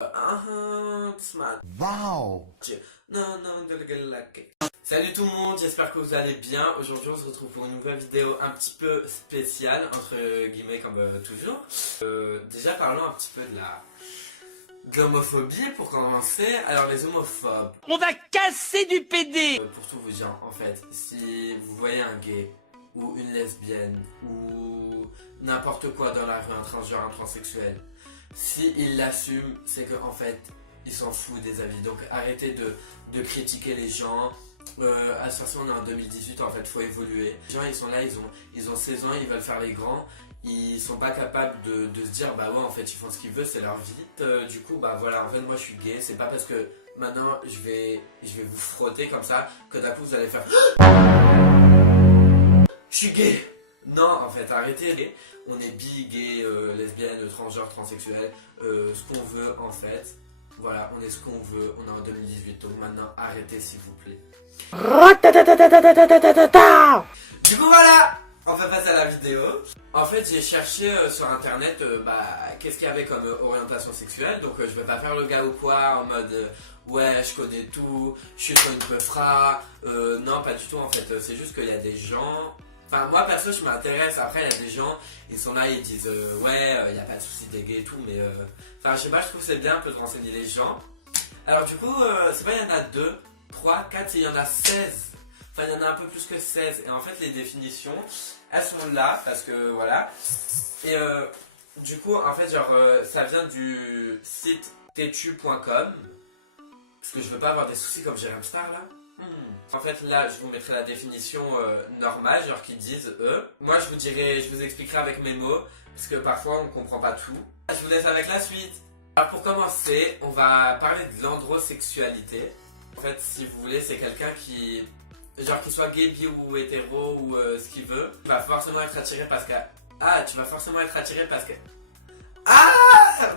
Wow. Salut tout le monde, j'espère que vous allez bien. Aujourd'hui on se retrouve pour une nouvelle vidéo un petit peu spéciale, entre guillemets comme toujours. Déjà parlons un petit peu de l'homophobie pour commencer. Alors les homophobes, On va casser du PD. pour tout vous dire, en fait, si vous voyez un gay ou une lesbienne ou n'importe quoi dans la rue, un transgenre, un transsexuel, si ils l'assument, c'est que en fait ils s'en foutent des avis. Donc arrêtez de critiquer les gens. À ce façon on est en 2018, en fait faut évoluer. Les gens ils sont là, ils ont 16 ans, ils veulent faire les grands. Ils sont pas capables de se dire bah ouais en fait ils font ce qu'ils veulent, c'est leur vie. Du coup bah voilà, en fait moi je suis gay. C'est pas parce que maintenant je vais vous frotter comme ça que d'un coup vous allez faire je suis gay. Non, en fait, arrêtez. On est bi, gay, lesbienne, transgenre, transsexuel, ce qu'on veut en fait. Voilà, on est ce qu'on veut, on est en 2018, donc maintenant arrêtez s'il vous plaît. Du coup voilà, on fait passer à la vidéo. En fait j'ai cherché sur internet qu'est-ce qu'il y avait comme orientation sexuelle. Donc je vais pas faire le gars ou quoi en mode ouais je connais tout, je suis sur une peufra. Non pas du tout en fait, c'est juste qu'il y a des gens. Enfin moi perso je m'intéresse, après il y a des gens, ils sont là ils disent ouais il n'y a pas de souci des gays et tout, mais enfin je sais pas, je trouve que c'est bien un peu de renseigner les gens. Alors du coup c'est pas il y en a 2, 3, 4, il y en a 16. Enfin il y en a un peu plus que 16. Et en fait les définitions elles sont là parce que voilà. Et du coup en fait genre ça vient du site tetu.com. Parce que je veux pas avoir des soucis comme Jérém Star là. En fait là je vous mettrai la définition normale, genre qu'ils disent eux. Moi je vous expliquerai avec mes mots, parce que parfois on comprend pas tout. Je vous laisse avec la suite. Alors pour commencer, on va parler de l'androsexualité. En fait si vous voulez c'est quelqu'un qui, genre qu'il soit gay, bi ou hétéro ou ce qu'il veut, il va forcément être attiré parce que... Ah tu vas forcément être attiré parce que... Ah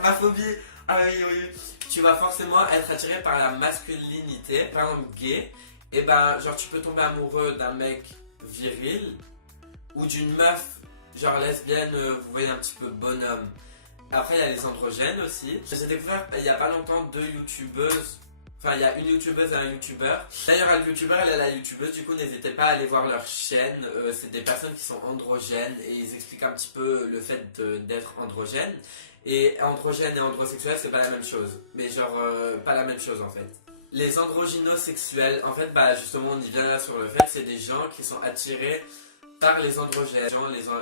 ma phobie. Ah oui oui. Tu vas forcément être attiré par la masculinité. Par exemple gay, et ben genre tu peux tomber amoureux d'un mec viril ou d'une meuf genre lesbienne, vous voyez un petit peu bonhomme. Après il y a les androgènes aussi. J'ai découvert il y a pas longtemps 2 youtubeuses. Enfin il y a une youtubeuse et un youtubeur. D'ailleurs le youtubeur elle est la youtubeuse, du coup n'hésitez pas à aller voir leur chaîne. C'est des personnes qui sont androgènes et ils expliquent un petit peu le fait d'être androgène. Et androgène et androsexuel c'est pas la même chose. Mais genre pas la même chose en fait. Les androgynosexuels, en fait, justement, on y vient là sur le fait, c'est des gens qui sont attirés par les androgènes.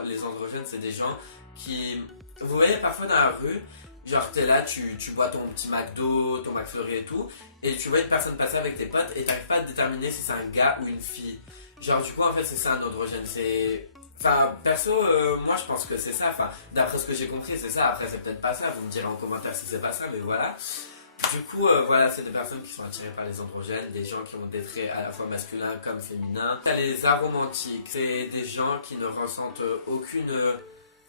Les androgènes, c'est des gens qui... Vous voyez, parfois dans la rue, genre t'es là, tu bois ton petit McDo, ton McFlurry et tout, et tu vois une personne passer avec tes potes et t'arrives pas à déterminer si c'est un gars ou une fille. Genre, du coup, en fait, c'est ça un androgène, c'est... Enfin, perso, moi je pense que c'est ça, enfin, d'après ce que j'ai compris, c'est ça, après c'est peut-être pas ça, vous me direz en commentaire si c'est pas ça, mais voilà. Du coup, voilà, c'est des personnes qui sont attirées par les androgènes, des gens qui ont des traits à la fois masculins comme féminins. T'as les aromantiques, c'est des gens qui ne ressentent aucune...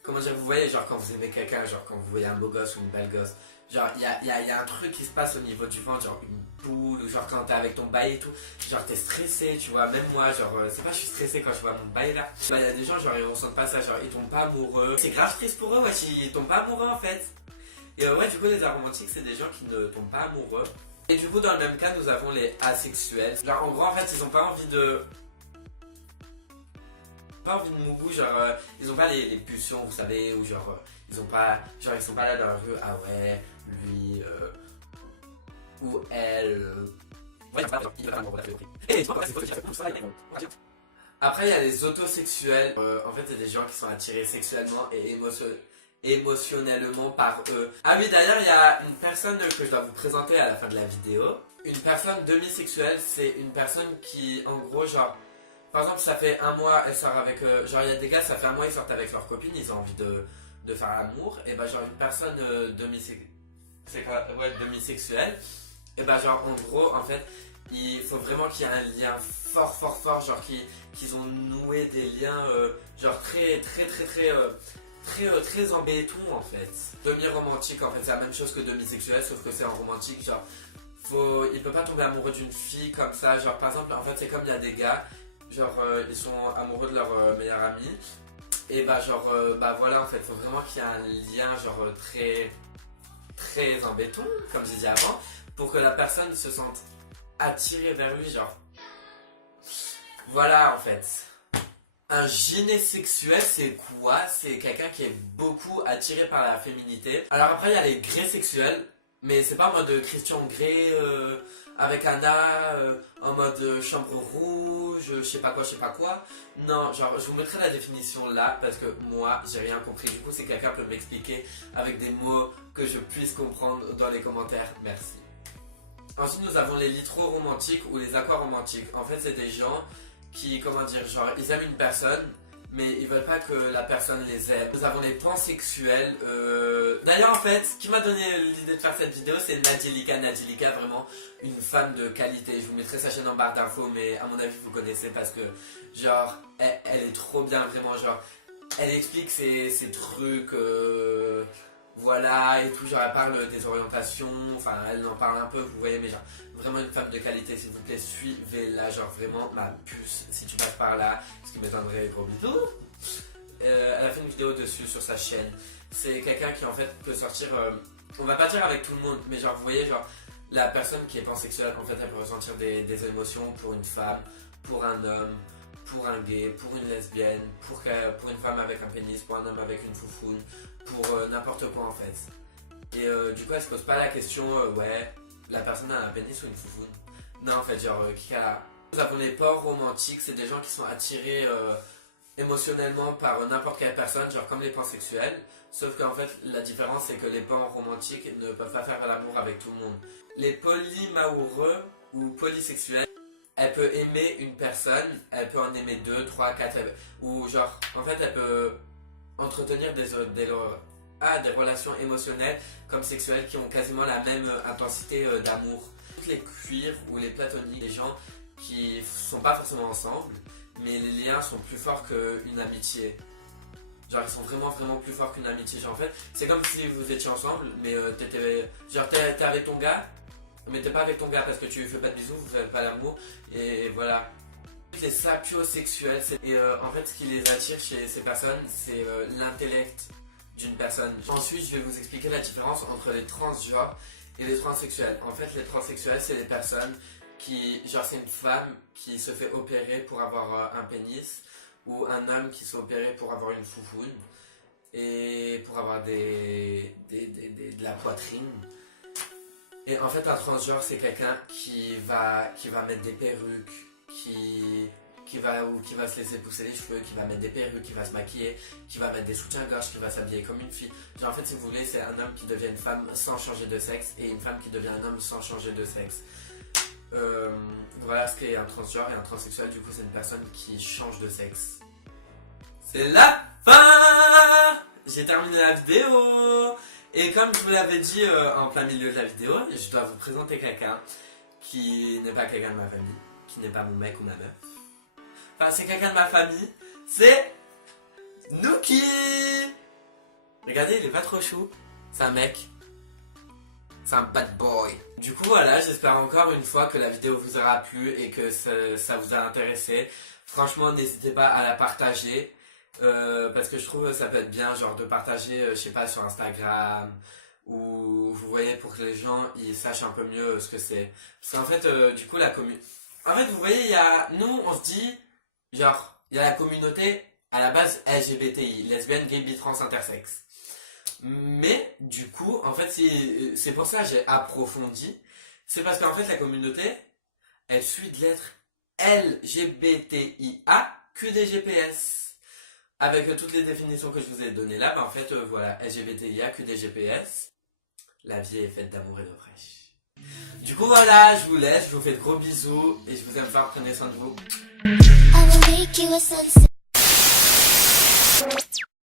comment dire, vous voyez, genre quand vous aimez quelqu'un, genre quand vous voyez un beau gosse ou une belle gosse, genre il y a un truc qui se passe au niveau du ventre, genre une boule, ou genre quand t'es avec ton bail et tout, genre t'es stressé, tu vois, même moi, genre, c'est pas je suis stressé quand je vois mon bail là. Il y a des gens, genre ils ressentent pas ça, genre ils tombent pas amoureux. C'est grave triste pour eux, ouais, ils tombent pas amoureux en fait. Et ouais, du coup, les aromantiques, c'est des gens qui ne tombent pas amoureux. Et du coup, dans le même cas, nous avons les asexuels. Genre, en gros, en fait, ils ont pas envie de... Pas envie de moubou, genre, ils ont pas les pulsions, vous savez, ou genre, ils ont pas... Genre, ils sont pas là dans la rue, ah ouais, lui, ou elle... Ouais, après, il y a les autosexuels. En fait, c'est des gens qui sont attirés sexuellement et émotionnellement par eux. Ah oui, d'ailleurs il y a une personne que je dois vous présenter à la fin de la vidéo. Une personne demisexuelle, c'est une personne qui en gros genre, par exemple ça fait un mois elle sort avec, genre il y a des gars ça fait un mois ils sortent avec leur copine, ils ont envie de faire l'amour, et bah genre une personne demisexuelle, et bah genre en gros en fait il faut vraiment qu'il y ait un lien fort, genre qu'ils ont noué des liens genre très très en béton en fait. Demi-romantique en fait, c'est la même chose que demi-sexuel, sauf que c'est en romantique, genre il peut pas tomber amoureux d'une fille comme ça, genre par exemple en fait c'est comme il y a des gars, genre ils sont amoureux de leur meilleur ami, et bah genre voilà en fait, faut vraiment qu'il y ait un lien genre très en béton, comme j'ai dit avant, pour que la personne se sente attirée vers lui, genre. Voilà en fait. Un gynésexuel, c'est quoi? C'est quelqu'un qui est beaucoup attiré par la féminité. Alors après, il y a les grés sexuels, mais c'est pas en mode Christian Grey avec Anna, en mode chambre rouge, je sais pas quoi. Non, genre, je vous mettrai la définition là, parce que moi, j'ai rien compris. Du coup, si quelqu'un peut m'expliquer avec des mots que je puisse comprendre dans les commentaires, merci. Ensuite, nous avons les litro-romantiques ou les aquaromantiques. En fait, c'est des gens qui, comment dire, genre, ils aiment une personne, mais ils veulent pas que la personne les aime. Nous avons les pansexuels. D'ailleurs, en fait, ce qui m'a donné l'idée de faire cette vidéo, c'est Nadjelika. Nadjelika, vraiment une femme de qualité. Je vous mettrai sa chaîne en barre d'infos, mais à mon avis, vous connaissez parce que, genre, elle est trop bien, vraiment, genre, elle explique ses trucs, voilà, et tout, genre, elle parle des orientations, enfin, elle en parle un peu, vous voyez, mais genre, vraiment une femme de qualité, s'il vous plaît, suivez-la, genre, vraiment, ma puce, si tu passes par là, ce qui m'étonnerait, gros bisous. Elle a fait une vidéo dessus sur sa chaîne. C'est quelqu'un qui, en fait, peut sortir, on va pas dire avec tout le monde, mais genre, vous voyez, genre, la personne qui est pansexuelle, en fait, elle peut ressentir des émotions pour une femme, pour un homme, pour un gay, pour une lesbienne, pour une femme avec un pénis, pour un homme avec une foufoune, pour n'importe quoi en fait. Et du coup elle se pose pas la question, ouais, la personne a un pénis ou une foufoune. Non en fait, genre, qui a... Nous avons les porcs romantiques, c'est des gens qui sont attirés émotionnellement par n'importe quelle personne, genre comme les pansexuels. Sauf qu'en fait, la différence c'est que les porcs romantiques ne peuvent pas faire l'amour avec tout le monde. Les polymaoureux ou polysexuels, elle peut aimer une personne, elle peut en aimer 2, 3, 4, ou genre, en fait, elle peut entretenir des relations émotionnelles comme sexuelles qui ont quasiment la même intensité d'amour. Les cuirs ou les platoniques, les gens qui sont pas forcément ensemble, mais les liens sont plus forts qu'une amitié. Genre, ils sont vraiment plus forts qu'une amitié. Genre, en fait, c'est comme si vous étiez ensemble, mais t'es avec ton gars, mais t'es pas avec ton gars parce que tu lui fais pas de bisous, vous faites pas l'amour, et voilà. Les sapiosexuels, et en fait ce qui les attire chez ces personnes, c'est l'intellect d'une personne. Ensuite je vais vous expliquer la différence entre les transgenres et les transsexuels. En fait les transsexuels c'est les personnes qui, genre c'est une femme qui se fait opérer pour avoir un pénis, ou un homme qui se fait opérer pour avoir une foufoune, et pour avoir de la poitrine. Et en fait un transgenre c'est quelqu'un qui va mettre des perruques, qui va se laisser pousser les cheveux, qui va mettre des perruques, qui va se maquiller, qui va mettre des soutiens-gorge, qui va s'habiller comme une fille. Genre en fait si vous voulez c'est un homme qui devient une femme sans changer de sexe et une femme qui devient un homme sans changer de sexe. Voilà ce qu'est un transgenre, et un transsexuel du coup c'est une personne qui change de sexe. C'est la fin. J'ai terminé la vidéo. Et comme je vous l'avais dit en plein milieu de la vidéo, je dois vous présenter quelqu'un qui n'est pas quelqu'un de ma famille, qui n'est pas mon mec ou ma meuf. Enfin, c'est quelqu'un de ma famille, c'est Nuki. Regardez, il est pas trop chou. C'est un mec. C'est un bad boy. Du coup, voilà, j'espère encore une fois que la vidéo vous aura plu et que ça vous a intéressé. Franchement, n'hésitez pas à la partager. Parce que je trouve que ça peut être bien genre de partager je sais pas sur Instagram, ou vous voyez, pour que les gens ils sachent un peu mieux ce que c'est, parce qu'en fait du coup la communauté, en fait vous voyez, il y a, nous on se dit genre il y a la communauté à la base LGBTI, lesbienne, gay, bi, trans, intersexe, mais du coup en fait c'est pour ça que j'ai approfondi, c'est parce qu'en fait la communauté elle suit de lettres LGBTIA QDGPS. Avec toutes les définitions que je vous ai données là, bah en fait, voilà, LGBTIA, QDGPS, la vie est faite d'amour et d'eau fraîche. Du coup, voilà, je vous laisse, je vous fais de gros bisous, et je vous aime fort, prenez soin de vous.